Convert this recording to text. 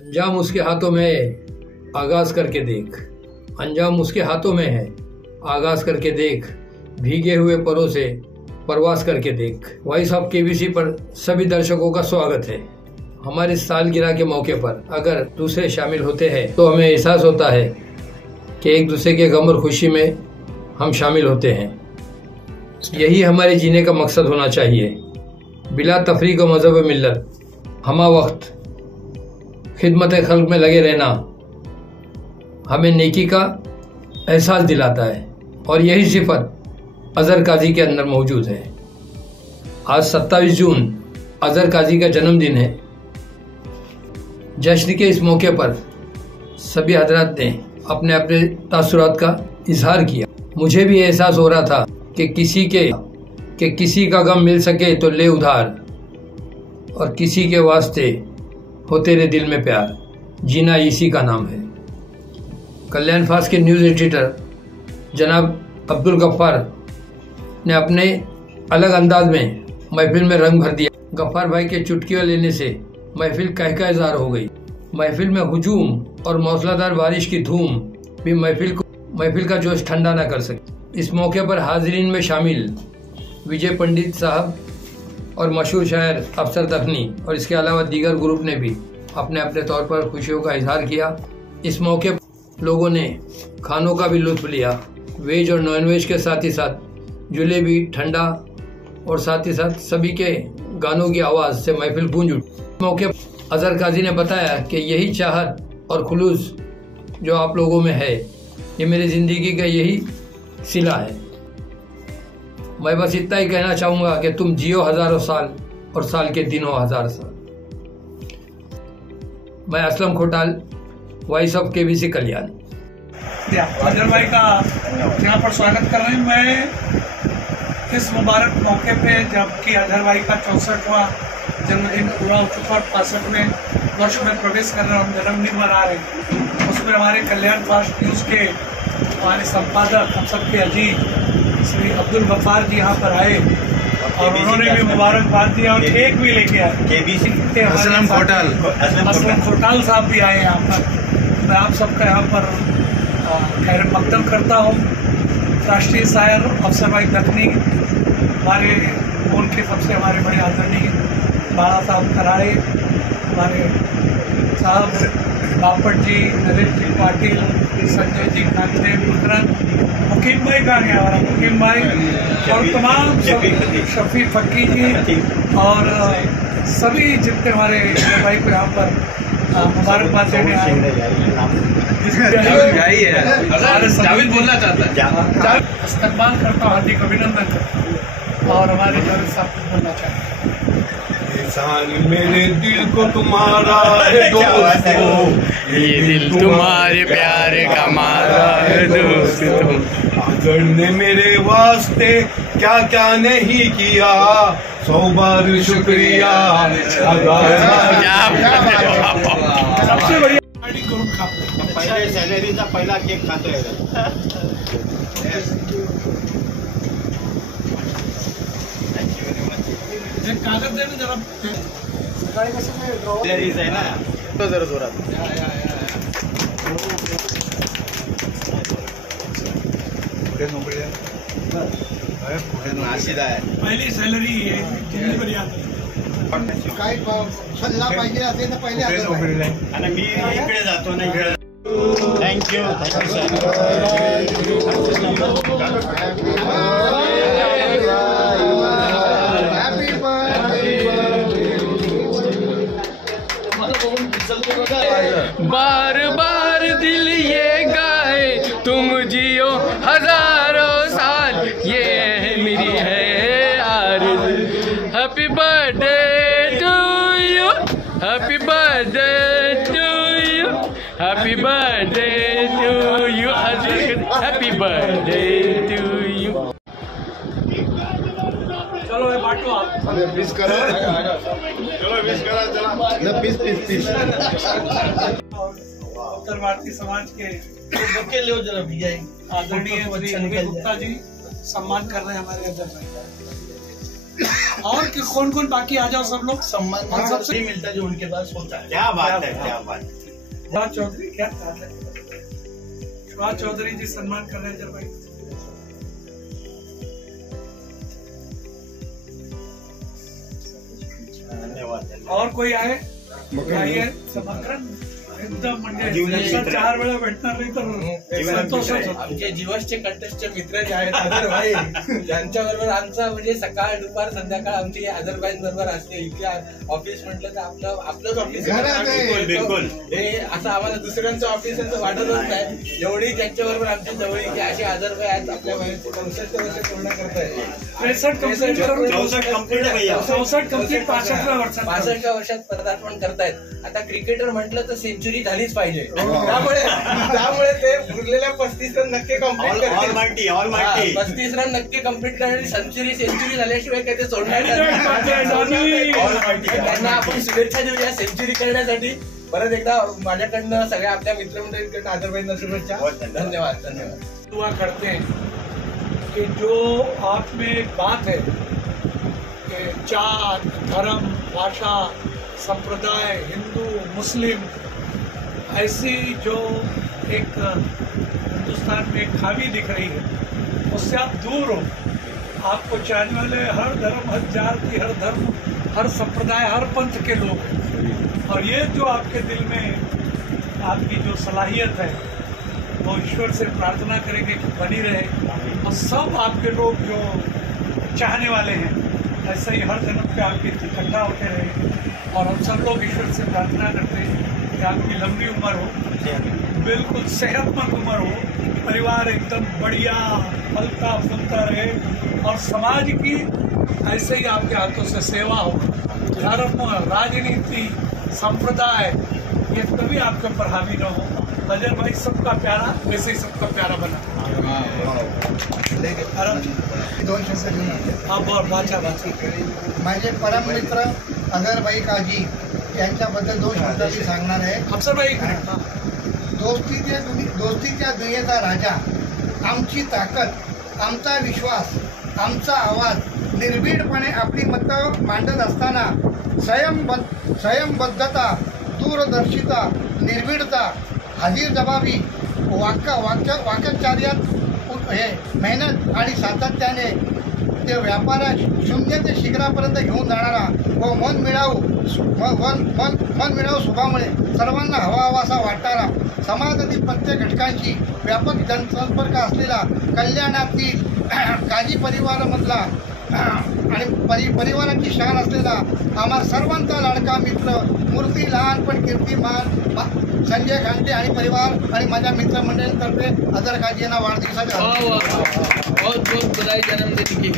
अंजाम उसके हाथों में है, आगाज करके देख। अंजाम उसके हाथों में है, आगाज करके देख। भीगे हुए परों से प्रवास करके देख। वॉइस ऑफ केबीसी पर सभी दर्शकों का स्वागत है। हमारी सालगिरह के मौके पर अगर दूसरे शामिल होते हैं तो हमें एहसास होता है कि एक दूसरे के गम और खुशी में हम शामिल होते हैं। यही हमारे जीने का मकसद होना चाहिए। बिला तफरीक व मजहब मिल्लत हमा वक्त खिदमत खल्क में लगे रहना हमें नेकी का एहसास दिलाता है और यही सिफत अजहर काजी के अंदर मौजूद है। आज 27 जून अजहर काजी का जन्मदिन है। जश्न के इस मौके पर सभी हजरात ने अपने अपने तासुरात का इजहार किया। मुझे भी एहसास हो रहा था कि किसी का गम मिल सके तो ले उधार, और किसी के वास्ते हो तेरे दिल में प्यार, जीना इसी का नाम है। कल्याण फास्ट के न्यूज़ एडिटर जनाब अब्दुल गफ्फार ने अपने अलग अंदाज में महफिल में रंग भर दिया। गफ्फार भाई के चुटकियां लेने से महफिल कहकहजार हो गई। महफिल में हुजूम और मौसलाधार बारिश की धूम भी महफिल का जोश ठंडा न कर सकी। इस मौके पर हाजिरीन में शामिल विजय पंडित साहब और मशहूर शायर अफसर दखनी और इसके अलावा दीगर ग्रुप ने भी अपने अपने तौर पर खुशियों का इजहार किया। इस मौके पर लोगों ने खानों का भी लुत्फ लिया। वेज और नॉन वेज के साथ ही साथ जलेबी, ठंडा और साथ ही साथ सभी के गानों की आवाज़ से महफिल गूंज उठी। मौके पर अजहर काजी ने बताया कि यही चाहत और खुलूस जो आप लोगों में है, ये मेरी ज़िंदगी का यही सिला है। मैं बस इतना ही कहना चाहूँगा कि तुम जियो हज़ारों साल और साल के दिनों हजार साल। मैं असलम खोटाल, वॉइस ऑफ केबीसी कल्याण। अजहर भाई का यहाँ पर स्वागत कर रहे हैं मैं इस मुबारक मौके पे, जबकि अजहर भाई का 64वां जन्मदिन पूरा हो चुका और 65वें वर्ष में प्रवेश कर रहे हैं, हम जन्मदिन मना रहे हैं। उसमें हमारे कल्याण फास्ट न्यूज़ के हमारे संपादक हम सबके अजीज श्री अब्दुल गफ्फार जी यहाँ पर आए और उन्होंने भी मुबारकबाद दिया और केक भी लेके आए। केबीसी के असलम खोटाल साहब भी आए यहाँ पर। मैं आप सबका यहाँ पर खैर मकदम करता हूँ। राष्ट्रीय शायर अफसर भाई दखनी, हमारे उनके सबसे हमारे बड़े आदरणीय बाला साहब कराड़े, हमारे साहब बापट जी, नरेश जी पाटिल, संजय जी कांते, मुकीम भाई का गया हमारा मुकीम भाई और तमाम शफी फक्की जी और सभी जितने हमारे भाई को यहाँ पर मुबारकबाद देने आए। बोलना चाहता है, इस्तकबाल करता हूँ, हार्दिक अभिनंदन करता हूँ और हमारे जावेद साहब को बोलना चाहता हूँ। मेरे दिल को तुम्हारा है दोस्तों, ये दिल तुम्हारे प्यार का मारा है दोस्तों। अजहर ने मेरे वास्ते क्या क्या नहीं किया, 100 बार शुक्रिया। सबसे बढ़िया पहले सैलरी का पहला केक खाते हैं। एक कागज दे जरा है ना, तो जरा जोरात नाशिदा आहे। पहिली सॅलरी आहे, जिल्ही पर्यंत काय सल्ला पाहिजे असेल तर पहिले आणि मी इकडे जातो ना इकडे। थँक्यू बार बार दिल ये गाए तुम जियो हजारों साल, ये मेरी है आरज़ू। Happy birthday to you, happy birthday to you, happy birthday to you, happy birthday to you. चलो ये बांटो आप, पीस करो, चलो पीस करा, चला पीस पीस पीस। उत्तर भारतीय समाज के ले जरा आदरणीय श्री गुप्ता जी सम्मान कर रहे हैं हमारे अजहर भाई का। और कौन कौन बाकी आ जाओ सब लोग। सम्मान और सबसे नहीं मिलता जो उनके पास होता है। क्या बात है, क्या बात है। सुभाष चौधरी, क्या बात है। सुभाष चौधरी जी सम्मान कर रहे हैं अजहर भाई। धन्यवाद। और कोई आए आइए समग्र एकदम म्हणजे 4 वेळा भेटणार नाही तर संतोषच होतो। आमचे जीवसचे कंटेस्टचे मित्र जे आहेत अजहर भाई यांच्याबरोबर आमचा म्हणजे सकाळ दुपार संध्याकाळ आमची अजहर भाईंबरोबर असते। इथे ऑफिस म्हटलं तर आपलंच ऑफिस आहे। बिलकुल हे असं आम्हाला दुसऱ्यांचं ऑफिस असं वाटतच नाही। एवढी त्यांच्याबरोबर आमची जवळीकी अशी अजहर भाई आहेत आपल्या वयाचे 65 वर्ष पूर्ण करतायत। 63 कंप्लीट करून 64 कंप्लीट आहे भैया। 64 कंप्लीट 65व्या वर्षात 65व्या वर्षात पदार्पण करतायत। आता क्रिकेटर म्हटलं तर सेंचुरी झालीच पाहिजे, त्यामुळे ते उरलेल्या 35 रन नक्की कम्प्लीट करतील। ऑल मार्टी 35 रन नक्की कम्प्लीट करणारी सेंचुरी झाल्याशिवाय काही ते सोडणार नाही। त्यांना आपण शुभेच्छा देऊया सेंचुरी करण्यासाठी। परत एकदा माझ्याकडनं सगळ्या आपल्या मित्रमंडळींकडनं अजहर भाईंना शुभेच्छा। धन्यवाद धन्यवाद। दुआ करते हैं कि जो आप में एक बात है कि जात धर्म भाषा संप्रदाय हिंदू मुस्लिम ऐसी जो एक हिंदुस्तान में एक खामी दिख रही है उससे आप दूर हो। आपको चाहने वाले हर धर्म हर जाति हर धर्म हर संप्रदाय हर पंथ के लोग हैं। और ये जो आपके दिल में आपकी जो सलाहियत है वो ईश्वर से प्रार्थना करेंगे कि बनी रहे। और सब आपके लोग जो चाहने वाले हैं ऐसे ही हर जन्म पे आपके इकट्ठा होते रहे। और हम सब लोग ईश्वर से प्रार्थना करते हैं कि आपकी लंबी उम्र हो, बिल्कुल सेहतमंद उम्र हो, परिवार एकदम बढ़िया फलता फूलता रहे और समाज की ऐसे ही आपके हाथों से सेवा हो। धर्म राजनीति संप्रदाय ये कभी आपके ऊपर हावी न हो। अजहर भाई सबका प्यारा वैसे ही सबका प्यारा बना। दोन शब्द घेऊन आले. हाँ बाचा माझे परम मित्र अजहर भाई काजी यांच्याबद्दल 2 शब्द मी सांगणार आहे. अफसर भाई दोस्तीच्या दुनियेचा राजा, आमची ताकद, आमचा विश्वास, आमचा आवाज निर्भीडपणे आपली मतं मांडत असताना संयमबद्धता, दूरदर्शिता, निर्भीडता, हजीरजबाबी, वाक्चार्यात हे मेहनत आणि सातत्याने ते व्यापारात 0 ते शिखरापर्यंत घेऊन जाणारा व मन मिळावू स्वभावामुळे सर्वांना हवाहवासा वाटणारा, समाजातील प्रत्येक घटकांशी व्यापक जनसंपर्क असलेला, कल्याणातील काजी परिवारामधला आणि परिवाराची शान असलेला आम्हा सर्वांचा लाडका मित्र, मूर्ती लहान पण कीर्तिमान संजय घांटे आणि परिवार आणि माझ्या मित्रमंडळींतर्फे अजहर काजी यांना वाढदिवसाच्या बहुत बहुत बधाई जन्मदिन की।